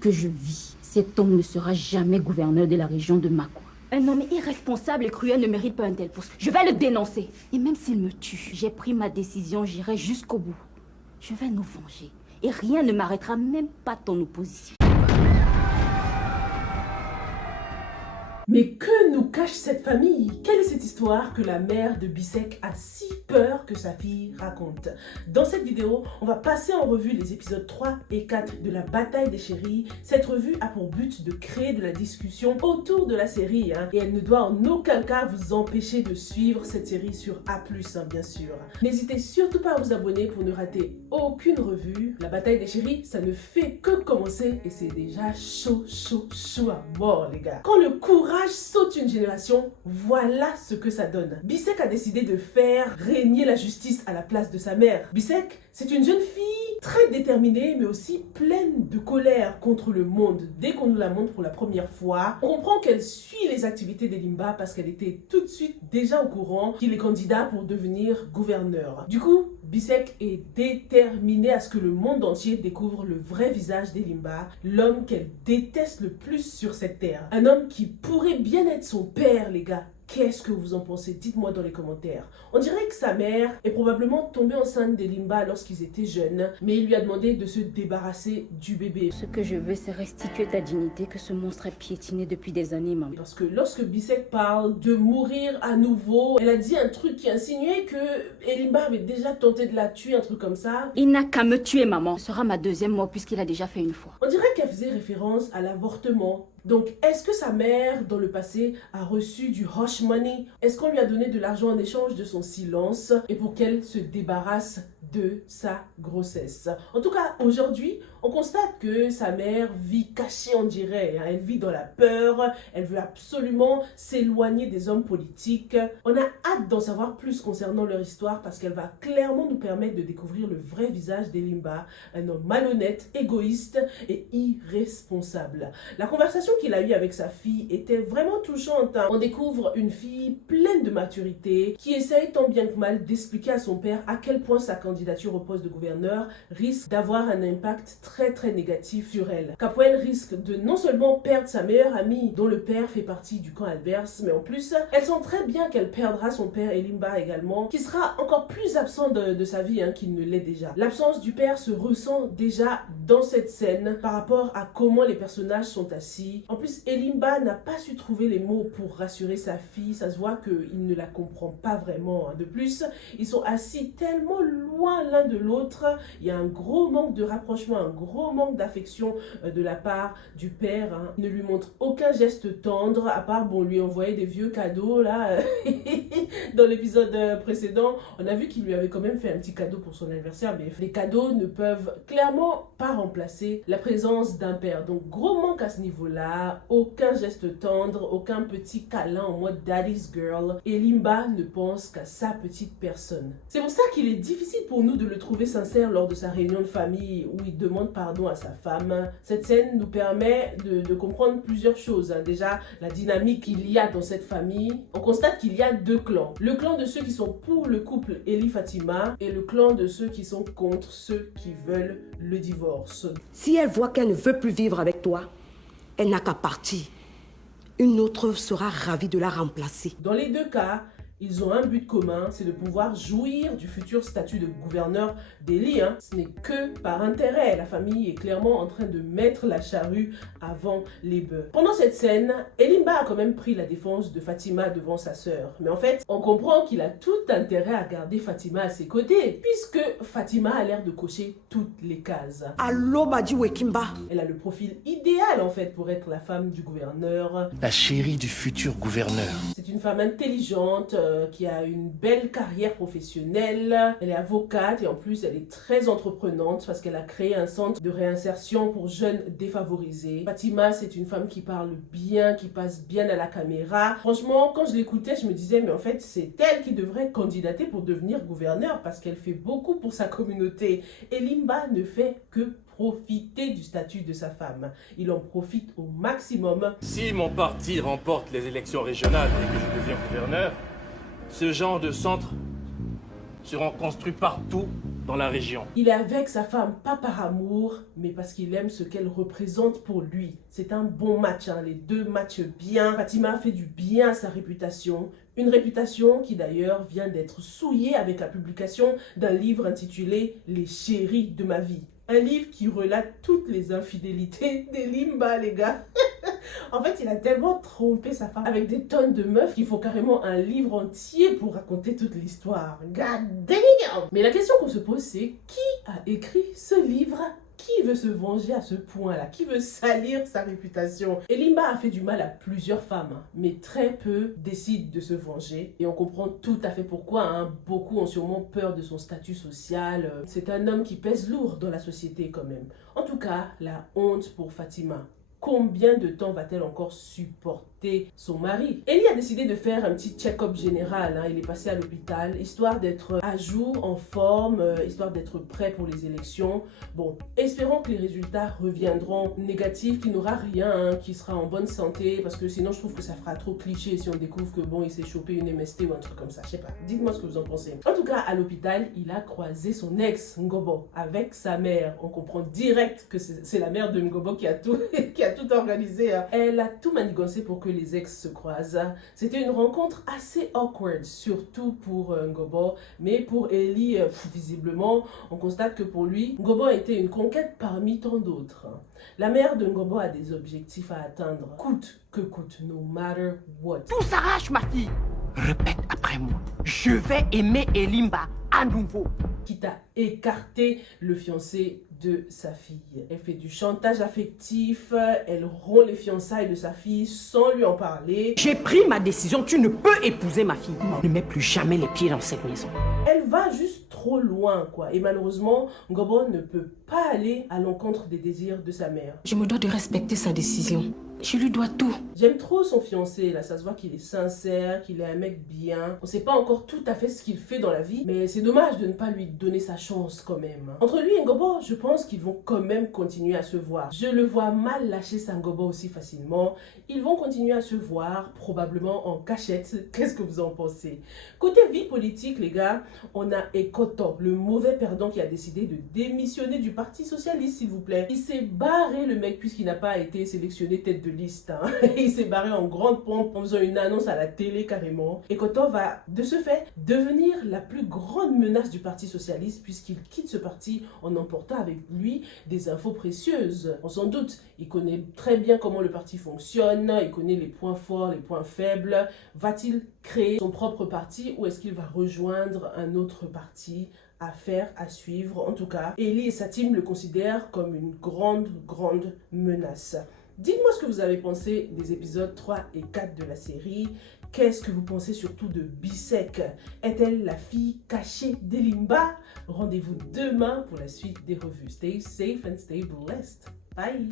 que je vis, cet homme ne sera jamais gouverneur de la région de Makwa. Un homme irresponsable et cruel ne mérite pas un tel poste. Je vais le dénoncer. Et même s'il me tue, j'ai pris ma décision, j'irai jusqu'au bout. Je vais nous venger. Et rien ne m'arrêtera, même pas ton opposition. Mais que nous cache cette famille? Quelle est cette histoire que la mère de Bisek a si peur que sa fille raconte? Dans cette vidéo, on va passer en revue les épisodes 3 et 4 de la bataille des chéris. Cette revue a pour but de créer de la discussion autour de la série, et elle ne doit en aucun cas vous empêcher de suivre cette série sur A+, bien sûr. N'hésitez surtout pas à vous abonner pour ne rater aucune revue. La bataille des chéris, ça ne fait que commencer et c'est déjà chaud à mort, les gars. Quand le courage saute une génération, voilà ce que ça donne. Bisek a décidé de faire régner la justice à la place de sa mère. Bisek, c'est une jeune fille très déterminée, mais aussi pleine de colère contre le monde. Dès qu'on nous la montre pour la première fois, on comprend qu'elle suit les activités d'Elimba parce qu'elle était tout de suite déjà au courant qu'il est candidat pour devenir gouverneur. Du coup, Bisek est déterminée à ce que le monde entier découvre le vrai visage d'Elimba, l'homme qu'elle déteste le plus sur cette terre. Un homme qui pourrait bien être son père, les gars. Qu'est-ce que vous en pensez? Dites-moi dans les commentaires. On dirait que sa mère est probablement tombée enceinte d'Elimba lorsqu'ils étaient jeunes, mais il lui a demandé de se débarrasser du bébé. Ce que je veux, c'est restituer ta dignité que ce monstre a piétiné depuis des années, maman. Parce que lorsque Bisek parle de mourir à nouveau, elle a dit un truc qui insinuait que Elimba avait déjà tenté de la tuer, un truc comme ça. Il n'a qu'à me tuer, maman. Ce sera ma deuxième mort puisqu'il a déjà fait une fois. On dirait qu'elle faisait référence à l'avortement. Donc, est-ce que sa mère, dans le passé, a reçu du hush money? Est-ce qu'on lui a donné de l'argent en échange de son silence et pour qu'elle se débarrasse de sa grossesse? En tout cas, aujourd'hui, on constate que sa mère vit cachée, on dirait. Elle vit dans la peur, elle veut absolument s'éloigner des hommes politiques. On a hâte d'en savoir plus concernant leur histoire parce qu'elle va clairement nous permettre de découvrir le vrai visage d'Elimba, un homme malhonnête, égoïste et irresponsable. La conversation qu'il a eue avec sa fille était vraiment touchante. On découvre une fille pleine de maturité qui essaye tant bien que mal d'expliquer à son père à quel point sa candidature au poste de gouverneur risque d'avoir un impact très négatif sur elle. Capoel risque de non seulement perdre sa meilleure amie dont le père fait partie du camp adverse, mais en plus, elle sent très bien qu'elle perdra son père Elimba également, qui sera encore plus absent de sa vie qu'il ne l'est déjà. L'absence du père se ressent déjà dans cette scène par rapport à comment les personnages sont assis. En plus, Elimba n'a pas su trouver les mots pour rassurer sa fille, ça se voit qu'il ne la comprend pas vraiment. De plus, ils sont assis tellement loin l'un de l'autre, il y a un gros manque de rapprochement, un gros manque d'affection de la part du père. Il ne lui montre aucun geste tendre, à part lui envoyer des vieux cadeaux là. Dans l'épisode précédent, on a vu qu'il lui avait quand même fait un petit cadeau pour son anniversaire, mais les cadeaux ne peuvent clairement pas remplacer la présence d'un père. Donc gros manque à ce niveau-là, aucun geste tendre, aucun petit câlin en mode daddy's girl. Elimba ne pense qu'à sa petite personne. C'est pour ça qu'il est difficile pour nous de le trouver sincère lors de sa réunion de famille où il demande pardon à sa femme. Cette scène nous permet de comprendre plusieurs choses. Déjà, la dynamique qu'il y a dans cette famille. On constate qu'il y a deux clans. Le clan de ceux qui sont pour le couple Eli-Fatima et le clan de ceux qui sont contre ceux qui veulent le divorce. Si elle voit qu'elle ne veut plus vivre avec toi, elle n'a qu'à partir. Une autre sera ravie de la remplacer. Dans les deux cas, ils ont un but commun, c'est de pouvoir jouir du futur statut de gouverneur d'Eli. Ce n'est que par intérêt. La famille est clairement en train de mettre la charrue avant les bœufs. Pendant cette scène, Elimba a quand même pris la défense de Fatima devant sa sœur. Mais en fait, on comprend qu'il a tout intérêt à garder Fatima à ses côtés, puisque Fatima a l'air de cocher toutes les cases. Allô, Badi Wekimba. Elle a le profil idéal en fait pour être la femme du gouverneur. La chérie du futur gouverneur. C'est une femme intelligente, qui a une belle carrière professionnelle. Elle est avocate et en plus elle est très entreprenante parce qu'elle a créé un centre de réinsertion pour jeunes défavorisés. Fatima, c'est une femme qui parle bien, qui passe bien à la caméra. Franchement, quand je l'écoutais, je me disais mais en fait c'est elle qui devrait candidater pour devenir gouverneur parce qu'elle fait beaucoup pour sa communauté. Elimba ne fait que profiter du statut de sa femme. Il en profite au maximum. Si mon parti remporte les élections régionales et que je deviens gouverneur, ce genre de centres seront construits partout dans la région. Il est avec sa femme, pas par amour, mais parce qu'il aime ce qu'elle représente pour lui. C'est un bon match, hein. Les deux matchent bien. Fatima fait du bien à sa réputation. Une réputation qui d'ailleurs vient d'être souillée avec la publication d'un livre intitulé « Les chéris de ma vie ». Un livre qui relate toutes les infidélités d'Elimba, les gars. En fait, il a tellement trompé sa femme avec des tonnes de meufs qu'il faut carrément un livre entier pour raconter toute l'histoire. God damn! Mais la question qu'on se pose, c'est qui a écrit ce livre? Qui veut se venger à ce point-là? Qui veut salir sa réputation? Elimba a fait du mal à plusieurs femmes, mais très peu décident de se venger. Et on comprend tout à fait pourquoi, hein. Beaucoup ont sûrement peur de son statut social. C'est un homme qui pèse lourd dans la société quand même. En tout cas, la honte pour Fatima. Combien de temps va-t-elle encore supporter son mari? Ellie a décidé de faire un petit check-up général, hein. Il est passé à l'hôpital, histoire d'être à jour, en forme, histoire d'être prêt pour les élections. Bon, espérons que les résultats reviendront négatifs, qu'il n'aura rien, hein, qu'il sera en bonne santé, parce que sinon je trouve que ça fera trop cliché si on découvre que bon, il s'est chopé une MST ou un truc comme ça, je sais pas. Dites-moi ce que vous en pensez. En tout cas, à l'hôpital, il a croisé son ex, Ngobo, avec sa mère. On comprend direct que c'est la mère de Ngobo qui a tout organisé, hein. Elle a tout manigancé pour que les ex se croisent. C'était une rencontre assez awkward, surtout pour Ngobo, mais pour Ellie, visiblement, on constate que pour lui, Ngobo a été une conquête parmi tant d'autres. La mère de Ngobo a des objectifs à atteindre, coûte que coûte, no matter what. Tout s'arrache, ma fille. Répète après moi. Je vais aimer Elimba à nouveau. Quitte à écarter le fiancé de sa fille. Elle fait du chantage affectif, elle rompt les fiançailles de sa fille sans lui en parler. J'ai pris ma décision, tu ne peux épouser ma fille. Ne mets plus jamais les pieds dans cette maison. Elle va juste trop loin, quoi. Et malheureusement, Ngobo ne peut pas aller à l'encontre des désirs de sa mère. Je me dois de respecter sa décision. Je lui dois tout. J'aime trop son fiancé, là, ça se voit qu'il est sincère, qu'il est un mec bien. On sait pas encore tout à fait ce qu'il fait dans la vie, mais c'est dommage de ne pas lui donner sa chance quand même. Entre lui et Ngobo, je pense qu'ils vont quand même continuer à se voir. Je le vois mal lâcher sa Ngobo aussi facilement. Ils vont continuer à se voir, probablement en cachette. Qu'est-ce que vous en pensez? Côté vie politique, les gars, on a Ekoto, le mauvais perdant qui a décidé de démissionner du Parti Socialiste, s'il vous plaît. Il s'est barré, le mec, puisqu'il n'a pas été sélectionné tête de liste, hein. Il s'est barré en grande pompe en faisant une annonce à la télé carrément. Ekoto va de ce fait devenir la plus grande menace du Parti Socialiste puisqu'il quitte ce parti en emportant avec lui des infos précieuses. On s'en doute, il connaît très bien comment le parti fonctionne, il connaît les points forts, les points faibles. Va-t-il créer son propre parti ou est-ce qu'il va rejoindre un autre parti? Affaire à suivre. En tout cas, Ellie et sa team le considèrent comme une grande menace. Dites-moi ce que vous avez pensé des épisodes 3 et 4 de la série. Qu'est-ce que vous pensez surtout de Bisek? Est-elle la fille cachée d'Elimba? Rendez-vous demain pour la suite des revues. Stay safe and stay blessed. Bye!